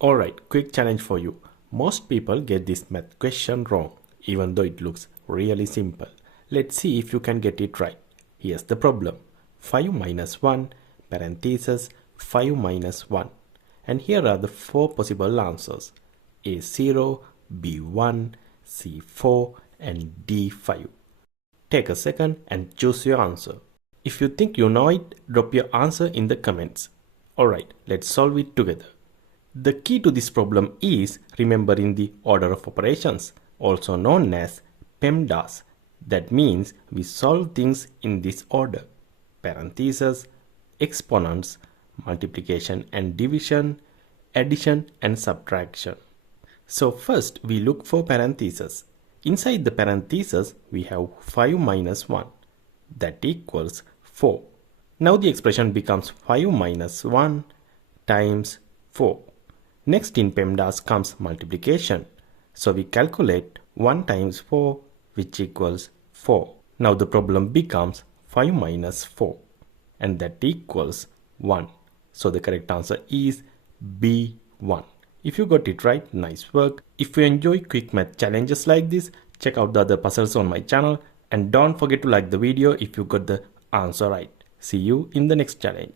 Alright, quick challenge for you. Most people get this math question wrong, even though it looks really simple. Let's see if you can get it right. Here's the problem. 5 minus 1, parenthesis, 5 minus 1. And here are the 4 possible answers. A0, B1, C4, and D5. Take a second and choose your answer. If you think you know it, drop your answer in the comments. Alright, let's solve it together. The key to this problem is remembering the order of operations, also known as PEMDAS. That means we solve things in this order: parentheses, exponents, multiplication and division, addition and subtraction. So first we look for parentheses. Inside the parentheses we have 5 minus 1, that equals 4. Now the expression becomes 5 minus 1 times 4. Next in PEMDAS comes multiplication. So we calculate 1 times 4, which equals 4. Now the problem becomes 5 minus 4, and that equals 1. So the correct answer is B1. If you got it right, nice work. If you enjoy quick math challenges like this, check out the other puzzles on my channel, and don't forget to like the video if you got the answer right. See you in the next challenge.